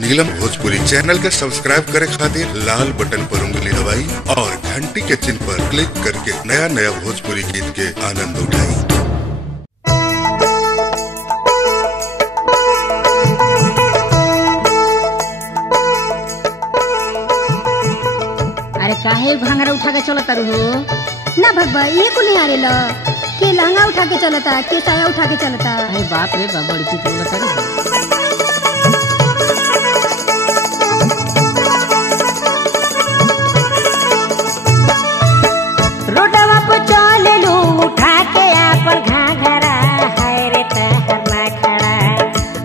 नीलम Bhojpuri channel के subscribe करे खातिर लाल बटन पर उंगली दबाई और घंटी के चिन्ह पर क्लिक करके नया नया भोजपुरी गीत के आनंद उठाई। अरे काहे भांगरा उठा के चलता हो ना भगवा ये को नहीं आ रे के लहंगा उठा के चलता के साया उठा के चलता। अरे बाप रे बाप बड़ी चीज बोलता रे। रोडवा पे चले लू उठा के अपन घाघरा हाय रे तहरना खड़ा।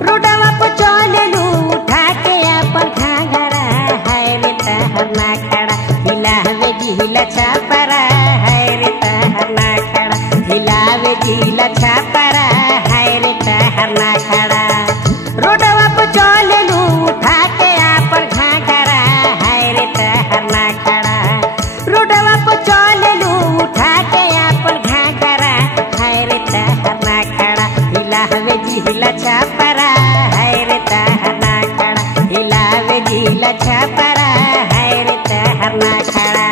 रोडवा पे चले लू उठा के अपन घाघरा हाय रे तहरना खड़ा। हिलावे गिला छापरा हाय रे तहरना खड़ा। हिलावे गिला छापरा हाय रे तहरना खड़ा। रोडवा पे चले लू उठा के अपन घाघरा हाय रे तहरना खड़ा। रोडवा पे चले लू उठा के अपन घाघरा हाय रे तहरना खड़ा। हिलावे गिला छापरा हाय रे तहरना खड़ा। हिलावे गिला छापरा हाय रे तहरना खड़ा।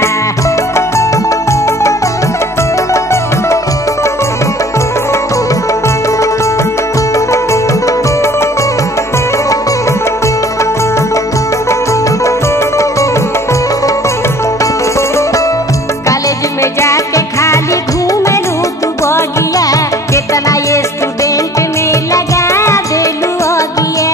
कॉलेज में जाके खाली घूमे लू तू बगिया। कितना ये स्टूडेंट में लगा देलू अगिया।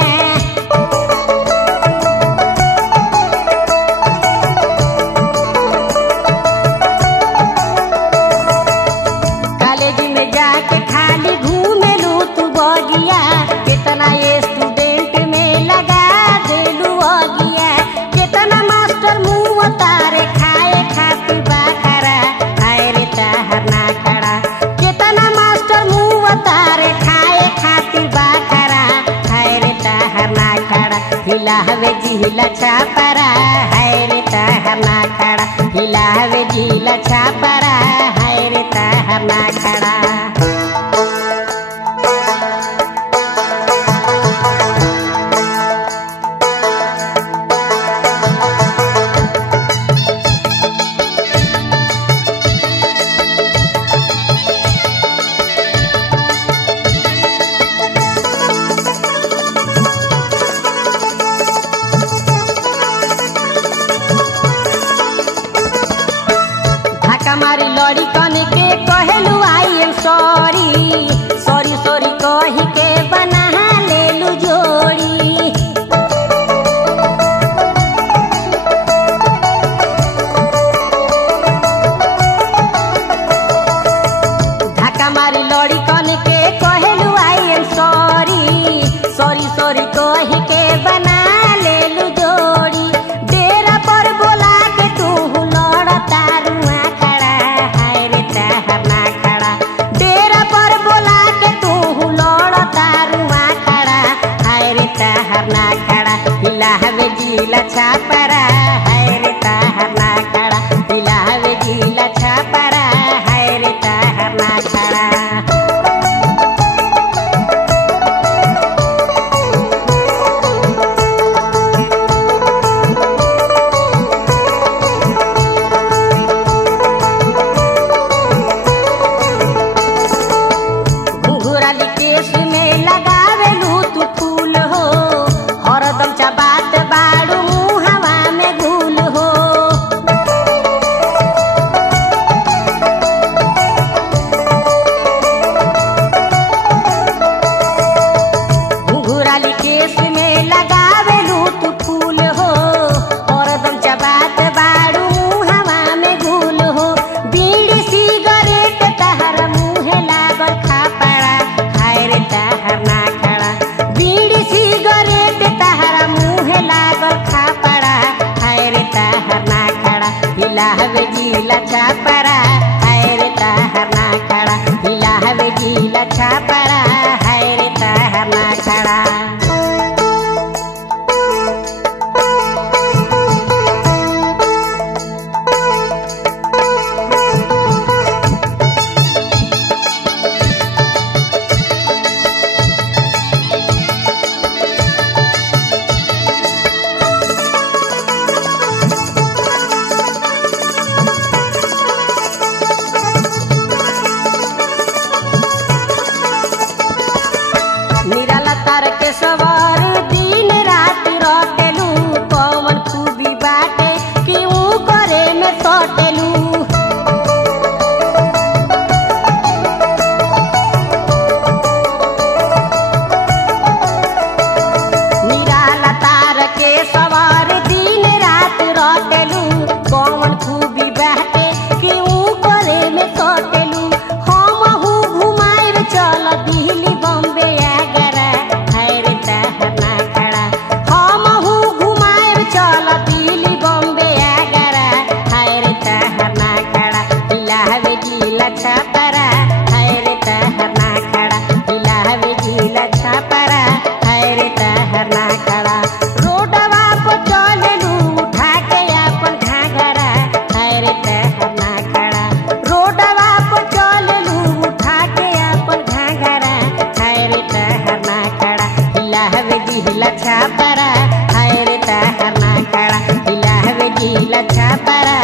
कॉलेज में जाके खाली घूमे लू तू बगिया। कितना ये स्टूडेंट में लगा देलू अगिया। कितना मास्टर मुँह तारे खाए खातिर बाखरा हाय रे तहरना खड़ा। कितना मास्टर मुँह तारे खाए खातिर बाखरा हाय रे तहरना खड़ा। हिलावे जिला छापरा हाय रे तहरना खड़ा। हिलावे जिला छापरा हाय रे तहरना खड़ा। धक्का मारी लड़ी कन के कहलू I am sorry. Sorry sorry कही के बना लेलू जोड़ी। धक्का मारी लड़ी कन के कहलू I am sorry. Sorry sorry कही के बना लेलू जोड़ी। डेरा पर बोला के तू लड़ता रुआ खड़ा हाय रे तहरना खड़ा। डेरा पर बोला के तू लड़ता रुआ खड़ा हाय रे तहरना खड़ा। हिलावे जिला छापरा हाय रे तहरना खड़ा। हिलावे जिला छापरा हाय रे तहरना खड़ा। घुंघराली केस में लगावे लू तू फूल हो। हरदम चबात बाड़ू मुहवा में घूल हो। घुंघराली केस में लगावे लू तू फूल हो। हरदम चबात बाड़ू मुहवा में घूल हो। बीड़ी सिगरेट तहर मुँहे लागल खापड़ा हाय रे तहरना खड़ा। बीड़ी सिगरेट तहरा मुँहे खड़ा हिलावे जिला छापरा